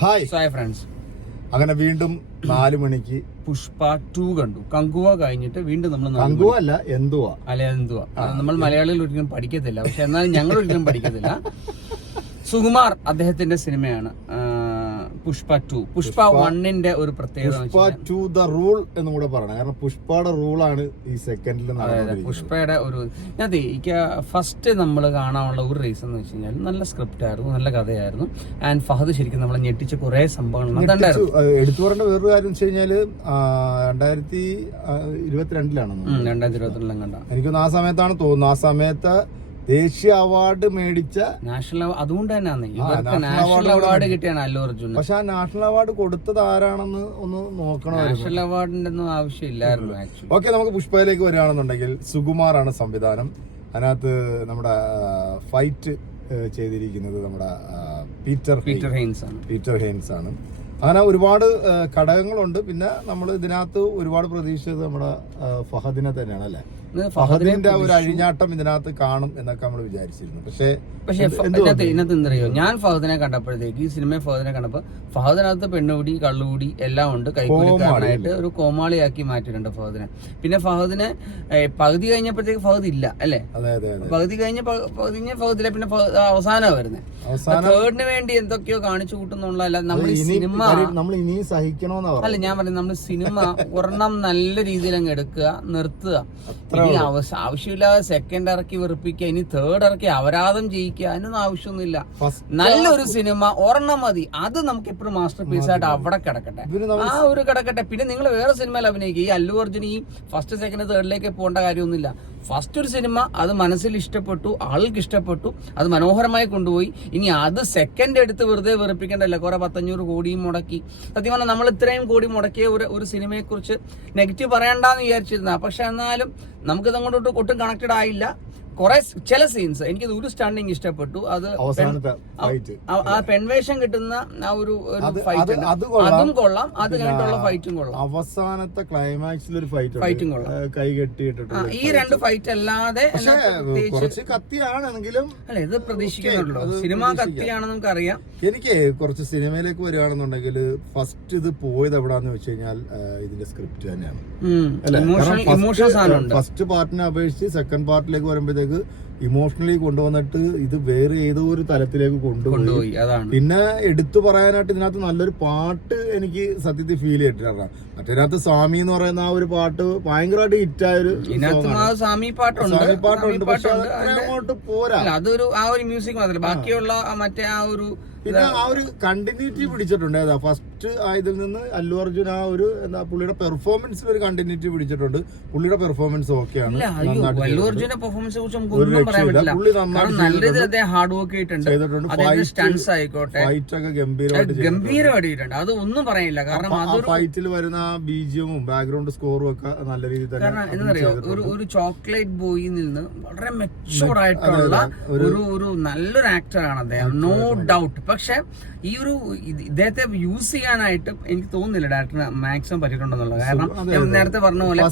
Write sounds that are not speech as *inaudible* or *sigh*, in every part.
Hi hi friends അങ്ങനെ വീണ്ടും നാലു മണിക്ക് പുഷ്പ ടു കണ്ടു. കങ്കുവ കഴിഞ്ഞിട്ട് വീണ്ടും നമ്മൾ കങ്കുവ അല്ല എന്തുവാ? അല്ല എന്തുവാ? നമ്മൾ മലയാളികൾ ഒരിക്കലും പഠിക്കത്തില്ല. പക്ഷെ എന്നാലും ഞങ്ങൾ ഒരിക്കലും പഠിക്കത്തില്ല. *laughs* സുകുമാർ അദ്ദേഹത്തിന്റെ സിനിമയാണ്. പുഷ്പ ടു. പുഷ്പ വണ്ണിന്റെ ഒരു പ്രത്യേകത പുഷ്പ ടു ദ റൂൾ എന്ന് കൂടെ പറയണം. കാരണം പുഷ്പയുടെ ആണ് ഈ സെക്കൻഡിൽ പുഷ്പയുടെ ഒരു അതെ എനിക്ക് ഫസ്റ്റ് നമ്മൾ കാണാനുള്ള ഒരു റീസൺ എന്ന് വെച്ച് കഴിഞ്ഞാൽ നല്ല സ്ക്രിപ്റ്റ് ആയിരുന്നു നല്ല കഥയായിരുന്നു. ആൻഡ് ഫഹദ് ശരിക്കും നമ്മളെ ഞെട്ടിച്ച കുറെ സംഭവങ്ങൾ എടുത്തു പറയേണ്ട വേറൊരു കാര്യം വെച്ച് കഴിഞ്ഞാൽ ആ, രണ്ടായിരത്തി ഇരുപത്തിരണ്ടിലാണ് രണ്ടായിരത്തി ഇരുപത്തിരണ്ടിലും കണ്ട എനിക്കൊന്ന് ആ സമയത്താണ് തോന്നുന്നത്. ആ സമയത്ത് ദേശീയ അവാർഡ് മേടിച്ച നാഷണൽ അതുകൊണ്ട് തന്നെയാണ്. ഇവർക്ക് നാഷണൽ അവാർഡ് കിട്ടിയാണ് അല്ലു അർജുൻ പക്ഷെ ആ നാഷണൽ അവാർഡ് കൊടുത്തത് ആരാണെന്ന് ഒന്ന് നോക്കണം നാഷണൽ അവാർഡിന്റെ ഒന്നും ആവശ്യമില്ലായിരുന്നു ആക്ച്വലി ഓക്കെ നമുക്ക് പുഷ്പയിലേക്ക് വരികയാണെന്നുണ്ടെങ്കിൽ സുകുമാറാണ് സംവിധാനം. അതിനകത്ത് നമ്മുടെ ഫൈറ്റ് ചെയ്തിരിക്കുന്നത് നമ്മുടെ പീറ്റർ. പീറ്റർ ഹെയിൻസ് ആണ്. പീറ്റർ ഹെയിൻസ് ആണ്. അങ്ങനെ ഒരുപാട് ഘടകങ്ങളുണ്ട്. പിന്നെ നമ്മൾ ഇതിനകത്ത് ഒരുപാട് പ്രതീക്ഷിച്ചത് നമ്മുടെ ഫഹദിനെ തന്നെയാണ് അല്ലെ? ഫഹദിന്റെ ഒരു അഴിഞ്ഞാട്ടം ഇതിനകത്ത് കാണും എന്നൊക്കെ നമ്മൾ വിചാരിച്ചിരുന്നു. പക്ഷേ പക്ഷേ ഇതിനകത്ത്? ഇതിനകത്ത് എന്തറിയോ ഞാൻ ഫഹദിനെ കണ്ടപ്പോഴത്തേക്ക് ഈ സിനിമ ഫഹദിനെ കണ്ടപ്പോ ഫഹദിനകത്ത് പെണ്ണുകൂടി കള്ളുകൂടി എല്ലാം ഉണ്ട്. കൈക്കൂലിക്കാരനായിട്ട് ഒരു കോമാളിയാക്കി മാറ്റിയിട്ടുണ്ട് ഫഹദിനെ. പിന്നെ ഫഹദിനെ പകുതി കഴിഞ്ഞപ്പോഴത്തേക്ക് ഫഹദ് ഇല്ല അല്ലേ? പകുതി കഴിഞ്ഞ പകുതി കഴിഞ്ഞ ഫഹദിലെ പിന്നെ അവസാനമാണ് വരുന്നത് തേർഡിന് വേണ്ടി എന്തൊക്കെയോ കാണിച്ചു കൂട്ടുന്നുള്ള നമ്മൾ ഈ സിനിമ നമ്മൾ ഇനിയും സഹിക്കണോന്നാ അല്ല ഞാൻ പറയുന്നത് നമ്മൾ സിനിമ ഒരെണ്ണം നല്ല രീതിയിൽ അങ്ങ് എടുക്കുക നിർത്തുക. ഇനി ആവശ്യമില്ലാതെ സെക്കൻഡ് ഇറക്കി വെറുപ്പിക്കുക ഇനി തേർഡ് ഇറക്കി അവരാധം ജയിക്കുക അതിനൊന്നും ആവശ്യമൊന്നുമില്ല. നല്ലൊരു സിനിമ ഒരെണ്ണം മതി. അത് നമുക്ക് എപ്പോഴും മാസ്റ്റർ പീസ് ആയിട്ട് അവിടെ കിടക്കട്ടെ. ആ ഒരു കിടക്കട്ടെ. പിന്നെ നിങ്ങൾ വേറെ സിനിമയിൽ അഭിനയിക്കുക ഈ അല്ലു അർജുൻ ഈ ഫസ്റ്റ് സെക്കൻഡ് തേർഡിലേക്ക് പോകേണ്ട കാര്യമൊന്നുമില്ല. ഫസ്റ്റ് ഒരു സിനിമ അത് മനസ്സിൽ ഇഷ്ടപ്പെട്ടു ആൾക്ക് ഇഷ്ടപ്പെട്ടു അത് മനോഹരമായി കൊണ്ടുപോയി. ഇനി അത് സെക്കൻഡ് എടുത്ത് വെറുതെ വെറുപ്പിക്കേണ്ടല്ല കുറെ പത്തഞ്ഞൂറ് കോടിയും മുടക്കി. സത്യം പറഞ്ഞാൽ നമ്മൾ ഇത്രയും കോടി മുടക്കിയ ഒരു ഒരു സിനിമയെക്കുറിച്ച് നെഗറ്റീവ് പറയണ്ടെന്ന് വിചാരിച്ചിരുന്ന പക്ഷെ എന്നാലും നമുക്കിത് അങ്ങോട്ട് ഒട്ടും കണക്റ്റഡ് ആയില്ല. കുറെ ചില സീൻസ് എനിക്ക് ഒരു സ്റ്റാൻഡിങ് ഇഷ്ടപ്പെട്ടു. അത് ആ- പെൺവേഷം കിട്ടുന്ന ആ ഒരു ഫൈറ്റ് അത് കൊള്ളാം. അതും കഴിഞ്ഞിട്ടുള്ള ഫൈറ്റും കൊള്ളാം. അവസാനത്തെ ക്ലൈമാക്സിൽ ഒരു ഫൈറ്റ് ഫൈറ്റും കൊള്ളാം. കൈ കെട്ടിയിട്ടുണ്ട് ഈ രണ്ട് ഫൈറ്റ് അല്ലാതെ കത്തിയാണെങ്കിലും അല്ല ഇത് പ്രതീക്ഷിക്കുന്നുണ്ടല്ലോ സിനിമ കത്തിയാണെന്ന് നമുക്ക് അറിയാം എനിക്ക് കുറച്ച് സിനിമയിലേക്ക് വരികയാണെന്നുണ്ടെങ്കിൽ ഫസ്റ്റ് ഇത് പോയത് എവിടാന്ന് വെച്ച് കഴിഞ്ഞാൽ ഇതിന്റെ സ്ക്രിപ്റ്റ് തന്നെയാണ്. ഫസ്റ്റ് പാർട്ടിനെ അപേക്ഷിച്ച് സെക്കൻഡ് പാർട്ടിലേക്ക് വരുമ്പോഴത്തേക്ക് ഇമോഷണലി കൊണ്ടുവന്നിട്ട് ഇത് വേറെ ഏതോ ഒരു തലത്തിലേക്ക് കൊണ്ടുപോയി. പിന്നെ എടുത്തു പറയാനായിട്ട് ഇതിനകത്ത് നല്ലൊരു പാട്ട് എനിക്ക് സത്യത്തിൽ ഫീൽ ചെയ്തിട്ടില്ല മറ്റേതിനകത്ത് സ്വാമി എന്ന് പറയുന്ന ആ ഒരു പാട്ട് ഭയങ്കരമായിട്ട് ഹിറ്റായ ഒരു. സ്വാമി പാട്ടുണ്ട്. പക്ഷെ അങ്ങോട്ട് പോരാ. അതൊരു ആ ഒരു മ്യൂസിക് മാത്രമല്ല. ബാക്കിയുള്ള മറ്റേ ആ ഒരു പിന്നെ ആ ഒരു കണ്ടിന്യൂറ്റി പിടിച്ചിട്ടുണ്ട്. ഏതാ? ഫസ്റ്റ് ആയതിൽ നിന്ന് അല്ലു അർജുൻ ആ ഒരു എന്താ പുള്ളിയുടെ പെർഫോമൻസിൽ ഒരു കണ്ടിന്യൂറ്റി പിടിച്ചിട്ടുണ്ട്. പുള്ളിയുടെ പെർഫോമൻസ് ഓക്കെയാണ്. വല്ലു അർജുന്റെ പെർഫോമൻസിനെ കുറിച്ച് നമുക്ക് ഒന്നും പറയാൻ പറ്റില്ല. പുള്ളി നല്ല രീതിയിൽ. അദ്ദേഹം ഹാർഡ് വർക്ക് ചെയ്തിട്ടുണ്ട്. സ്റ്റൺസ് ആയിക്കോട്ടെ. ഫൈറ്റ് ഒക്കെ ഗംഭീരമായിട്ട് ചെയ്തിട്ടുണ്ട്. അത് ഒന്നും പറയാനില്ല കാരണം ആ അതൊരു ഫൈറ്റിൽ വരുന്ന ബീജിയവും ബാക്ക്ഗ്രൗണ്ട് സ്കോറും ഒക്കെ നല്ല രീതിയിൽ തന്നെ കാരണം എന്താ ഒരു ഒരു ചോക്ലേറ്റ് ബോയിൽ നിന്ന് വളരെ മെച്ചൂർ ആയിട്ടുള്ള ഒരു ഒരു നല്ലൊരു ആക്ടറാണ് അദ്ദേഹം. നോ ഡൗട്ട് പക്ഷെ ഈ ഒരു ഇദ്ദേഹത്തെ യൂസ് ചെയ്യാനായിട്ട് എനിക്ക് തോന്നുന്നില്ല ഡയറക്ടറിന് മാക്സിമം പറ്റിയിട്ടുണ്ടെന്നുള്ളത് കാരണം നേരത്തെ പറഞ്ഞ പോലെ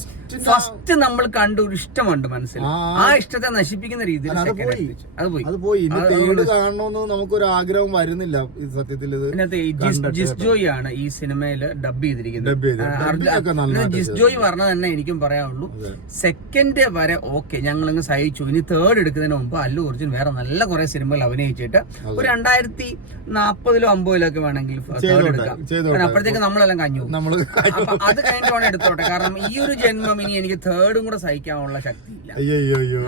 ഫസ്റ്റ് നമ്മൾ കണ്ട ഒരു ഇഷ്ടമുണ്ട് മനസ്സിൽ. ആ, ഇഷ്ടത്തെ നശിപ്പിക്കുന്ന രീതിയിൽ അത് പോയി. അത് പോയി. തേട് കാണണമെന്ന് നമുക്കൊരു ആഗ്രഹം വരുന്നില്ല സത്യത്തിൽ ഇത് ഇതിനകത്ത് ഈ ജിസ് ജിസ് ജോയി ആണ് ഈ സിനിമയിൽ ഡബ് ചെയ്തിരിക്കുന്നത്. ഡബ് ചെയ്ത് ആ, ഡബിംഗ് ഒക്കെ അർജുൻ- നന്നായിട്ട് ജിസ് ജോയി പറഞ്ഞ തന്നെ എനിക്കും പറയാനുള്ളൂ. സെക്കൻഡ് വരെ ഓക്കെ ഞങ്ങൾ അങ്ങ് സഹിച്ചു. ഇനി തേർഡ് എടുക്കുന്നതിന് മുമ്പ് അല്ലു ഒറിജിൻ വേറെ നല്ല കുറെ സിനിമകൾ അഭിനയിച്ചിട്ട് ഒരു രണ്ടായിരത്തി നാപ്പതിലോ അമ്പതിലോ ഒക്കെ വേണമെങ്കിൽ തേർഡ് എടുക്കാം. അപ്പോഴത്തേക്ക് നമ്മളെല്ലാം കഞ്ഞു. നമ്മൾ അത് കഴിഞ്ഞിട്ട് എടുത്തോട്ടെ. കാരണം ഈ ഒരു ജന്മം ഇനി എനിക്ക് തേർഡും കൂടെ സഹിക്കാനുള്ള ശക്തി അയ്യോ അയ്യോ.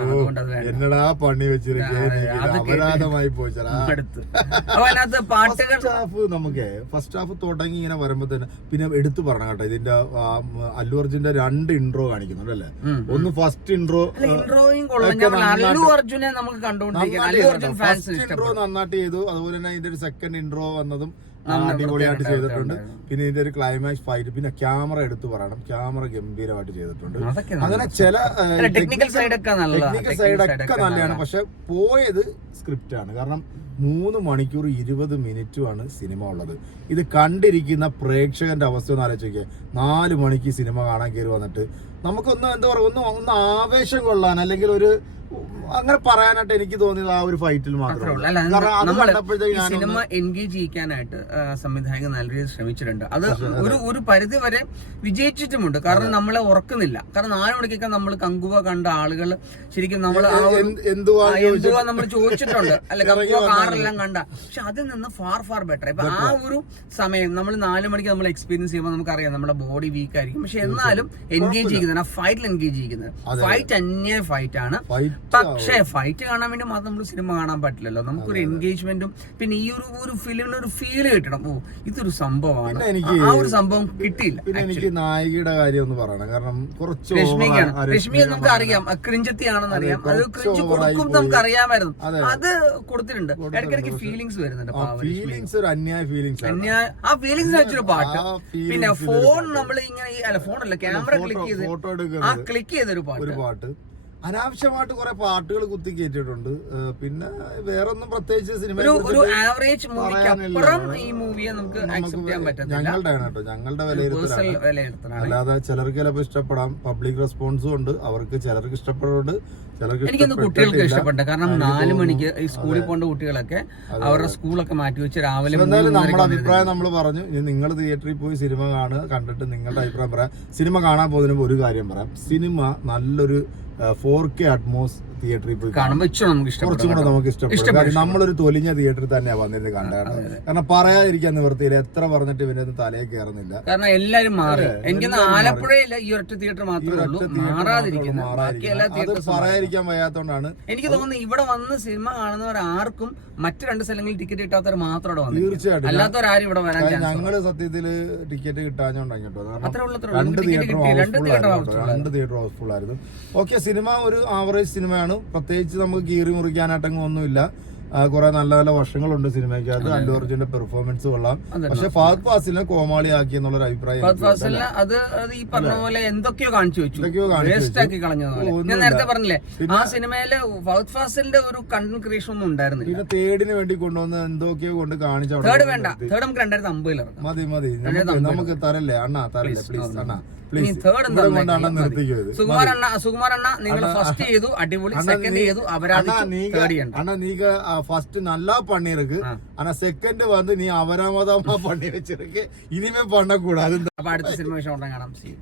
എന്നടാ പണി അപ്പൊ അതിനകത്ത് പാട്ടുകൾ ഫസ്റ്റ് ഹാഫ് നമുക്ക് ഫസ്റ്റ് ഹാഫ് തുടങ്ങി ഇങ്ങനെ വരുമ്പോ തന്നെ പിന്നെ എടുത്തു പറഞ്ഞ കേട്ടോ. ഇതിന്റെ അല്ലു അർജുന്റെ രണ്ട് ഇൻട്രോ കാണിക്കുന്നുണ്ട് അല്ലേ. ഒന്ന് ഫസ്റ്റ് ഇൻട്രോ ഇൻട്രോയും അല്ലു അർജുനെ നമുക്ക് കണ്ടുകൊണ്ടിരിക്കാം അല്ലു അർജുൻ ഫാൻസ് ഇൻട്രോ നന്നായിട്ട് ചെയ്തു. അതുപോലെ തന്നെ ഇതിന്റെ സെക്കൻഡ് ഇൻട്രോ വന്നതും അടിപൊളിയായിട്ട് ചെയ്തിട്ടുണ്ട്. പിന്നെ ഇതിന്റെ ഒരു ക്ലൈമാക്സ് ഫൈറ്റ് പിന്നെ ക്യാമറ എടുത്തു പറയണം. ക്യാമറ ഗംഭീരമായിട്ട് ചെയ്തിട്ടുണ്ട്. അങ്ങനെ ചില ടെക്നിക്കൽ സൈഡ് ഒക്കെ നല്ലതാണ് ടെക്നിക്കൽ സൈഡ് ഒക്കെ നല്ലതാണ്. പക്ഷെ പോയത് സ്ക്രിപ്റ്റ് ആണ്. കാരണം മൂന്ന് മണിക്കൂർ ഇരുപത് മിനിറ്റുമാണ് സിനിമ ഉള്ളത്. ഇത് കണ്ടിരിക്കുന്ന പ്രേക്ഷകന്റെ അവസ്ഥ ഒന്ന് ആലോചിക്കുക നാല് മണിക്ക് സിനിമ കാണാൻ കയറി വന്നിട്ട് നമുക്കൊന്ന് എന്താ പറയുക ഒന്ന് ഒന്ന് ആവേശം കൊള്ളാൻ അല്ലെങ്കിൽ ഒരു അങ്ങനെ പറയാനായിട്ട് എനിക്ക് തോന്നിയത് ആ ഒരു ഫൈറ്റിൽ മാത്രമേ സിനിമ എൻഗേജ് ചെയ്യിക്കാനായിട്ട് സംവിധായകൻ നല്ല രീതിയിൽ ശ്രമിച്ചിട്ടുണ്ട്. അത് ഒരു ഒരു പരിധി വരെ വിജയിച്ചിട്ടുമുണ്ട്. കാരണം നമ്മളെ ഉറക്കുന്നില്ല. കാരണം നാല് മണിക്കൊക്കെ നമ്മൾ കങ്കുവ കണ്ട ആളുകൾ ശരിക്കും നമ്മൾ എന്തുവാ നമ്മൾ ചോദിച്ചിട്ടുണ്ട്. അല്ലെ കങ്കുവ കാറെല്ലാം കണ്ട. പക്ഷെ അതിൽ നിന്ന് ഫാർ ഫാർ ബെറ്റർ ഇപ്പൊ ആ ഒരു സമയം നമ്മൾ നാല് മണിക്ക് നമ്മൾ എക്സ്പീരിയൻസ് ചെയ്യുമ്പോൾ നമുക്കറിയാം നമ്മുടെ ബോഡി വീക്ക് ആയിരിക്കും. പക്ഷെ എന്നാലും എൻഗേജ് ചെയ്യുന്നത് ഫൈറ്റിൽ എൻഗേജ് ചെയ്യുന്നത്. ഫൈറ്റ് അന്യ ഫൈറ്റ് ആണ്. പക്ഷെ ഫൈറ്റ് കാണാൻ വേണ്ടി മാത്രം നമ്മൾ സിനിമ കാണാൻ പറ്റില്ലല്ലോ. നമുക്കൊരു എൻഗേജ്മെന്റും പിന്നെ ഈ ഒരു ഒരു ഫിലിമിന് ഒരു ഫീൽ കിട്ടണം. ഓ ഇതൊരു സംഭവമാണ്. എനിക്ക് ആ ഒരു സംഭവം കിട്ടിയില്ല പിന്നെ എനിക്ക് നായികയുടെ കാര്യം ഒന്ന് പറയണം. കാരണം കുറച്ച് രശ്മിക്കാണ്. രശ്മിയെ നമുക്ക് അറിയാം. ക്രിഞ്ചത്തി ആണെന്ന് അറിയാം. അത് ക്രിഞ്ച് കൊടുക്കും നമുക്ക് അറിയാമായിരുന്നു. അത് കൊടുത്തിട്ടുണ്ട്. ഇടയ്ക്കിടയ്ക്ക് ഫീലിങ്സ് വരുന്നുണ്ട് ഫീലിങ്സ് ഒരു അന്യായ ഫീലിങ്സ് അന്യായ ആ ഫീലിങ്സ് വെച്ചൊരു പാട്ട്. പിന്നെ ഫോൺ നമ്മൾ ഇങ്ങനെ അല്ല ഫോൺ അല്ല ക്യാമറ ക്ലിക്ക് ചെയ്ത് ഫോട്ടോ ആ ക്ലിക്ക് ചെയ്തൊരു പാട്ട്. അനാവശ്യമായിട്ട് കുറെ പാട്ടുകൾ കുത്തി കയറ്റിയിട്ടുണ്ട് പിന്നെ വേറെ ഒന്നും പ്രത്യേകിച്ച് സിനിമ ഞങ്ങളുടെ കേട്ടോ. ഞങ്ങളുടെ വിലയിരുത്തലാണ്. അല്ലാതെ ചിലർക്ക് ചിലപ്പോൾ ഇഷ്ടപ്പെടാം. പബ്ലിക് റെസ്പോൺസും ഉണ്ട്. അവർക്ക് ചിലർക്ക് ഇഷ്ടപ്പെടുന്നുണ്ട്. എനിക്കൊന്ന് കുട്ടികൾക്ക് ഇഷ്ടപ്പെട്ട കാരണം നാല് മണിക്ക് ഈ സ്കൂളിൽ പോകേണ്ട കുട്ടികളൊക്കെ അവരുടെ സ്കൂളൊക്കെ മാറ്റി വെച്ച് രാവിലെ എന്തായാലും നമ്മുടെ അഭിപ്രായം നമ്മൾ പറഞ്ഞു. ഇനി നിങ്ങൾ തിയേറ്ററിൽ പോയി സിനിമ കാണുക കണ്ടിട്ട് നിങ്ങളുടെ അഭിപ്രായം പറയാം. സിനിമ കാണാൻ പോകുന്നതിന് ഒരു കാര്യം പറയാം. സിനിമ നല്ലൊരു ഫോർ കെ അറ്റ്മോസ് തിയേറ്ററിൽ പോയി കാണാം. കാണുമ്പോൾ നമുക്ക് കുറച്ചും കൂടെ നമുക്ക് ഇഷ്ടപ്പെടും. നമ്മളൊരു തൊലിഞ്ഞ തിയേറ്ററിൽ തന്നെയാ വന്നിരുന്ന് കണ്ടത് കാരണം പറയാതിരിക്കാൻ നിവൃത്തിയില്ല. എത്ര പറഞ്ഞിട്ട് പിന്നെ തലയിൽ കയറുന്നില്ല. കാരണം എല്ലാരും മാറി. എനിക്ക് ആലപ്പുഴയില്ല ഈ ഒറ്റ തിയേറ്റർ മാത്രമേ ഉള്ളൂ. മാറാതിരിക്കുന്നത് പറയാതിരിക്കാൻ വയ്യാത്തോണ്ടാണ് എനിക്ക് തോന്നുന്നു ഇവിടെ വന്ന് സിനിമ കാണുന്നവർ ആർക്കും മറ്റു രണ്ട് സ്ഥലങ്ങളിൽ ടിക്കറ്റ് കിട്ടാത്തവർ മാത്രം ഇവിടെ വന്നു തീർച്ചയായിട്ടും. അല്ലാത്തവരാരും ഇവിടെ വരാൻ ഞങ്ങൾ സത്യത്തിൽ ടിക്കറ്റ് കിട്ടാഞ്ഞോണ്ടാണ് കേട്ടോ. കാരണം രണ്ട് തിയേറ്റർ ഹൗസ്ഫുൾ രണ്ട് തിയേറ്റർ ഹൗസ്ഫുൾ ആയിരുന്നു ഓക്കെ സിനിമ ഒരു ആവറേജ് സിനിമയാണ്. പ്രത്യേകിച്ച് നമുക്ക് കീറി മുറിക്കാനായിട്ടങ്ങ് ഒന്നുമില്ല. കുറെ നല്ല നല്ല വർഷങ്ങളുണ്ട് സിനിമയ്ക്ക്. അത് അല്ലു അർജുന്റെ പെർഫോമൻസ് കൊള്ളാം. പക്ഷെ ഫഹദ് ഫാസിലിനെ കോമാളിയാക്കി എന്നുള്ളൊരു അഭിപ്രായം ഫഹദ്. ഫാസിലിന് അത് ഈ പറഞ്ഞ പോലെ എന്തൊക്കെയോ കാണിച്ചു വെച്ചു. വേസ്റ്റ് ആക്കി കളഞ്ഞത് ഞാൻ നേരത്തെ പറഞ്ഞില്ലേ ആ സിനിമയിൽ ഫഹദ് ഫാസിലിന്റെ ഒരു കണ്ടന്റ് ക്രിയേഷൻ ഒന്നും ഉണ്ടായിരുന്നില്ല. പിന്നെ തേടിന് വേണ്ടി കൊണ്ടുവന്ന് എന്തൊക്കെയോ കൊണ്ട് കാണിച്ചു തേർഡ് വേണ്ട. തേർഡ് നമുക്ക് രണ്ടായിരത്തി അമ്പതിൽ മതി മതി. നമുക്ക് തരല്ലേ? അണ്ണാ തരല്ലേ? പ്ലീസ് അണ്ണാ. ഇനി പ്ലീസ് തേർഡ് ഇവിടെ കൊണ്ട് അണ്ണൻ നിർത്തിക്കോ ഇത് സുകുമാർ അണ്ണ സുകുമാർ അണ്ണ നിങ്ങൾ ഫസ്റ്റ് ചെയ്തു അടിപൊളി സെക്കൻഡ് ചെയ്തു அண்ணா അപരാധിച്ചു நீங்க തേർഡ് ചെയ്യണ്ട அண்ணா நீங்க ஃபர்ஸ்ட் நல்லா பண்ணிருக்கு ஆ. ஆனா செகண்ட் வந்து நீ அவராமதமா பண்ணி வச்சிருக்கு இனிமே பண்ணக்கூடாது അപ്പൊ അടുത്ത സിനിമ വിഷയം ഉടനെ കാണാം See you.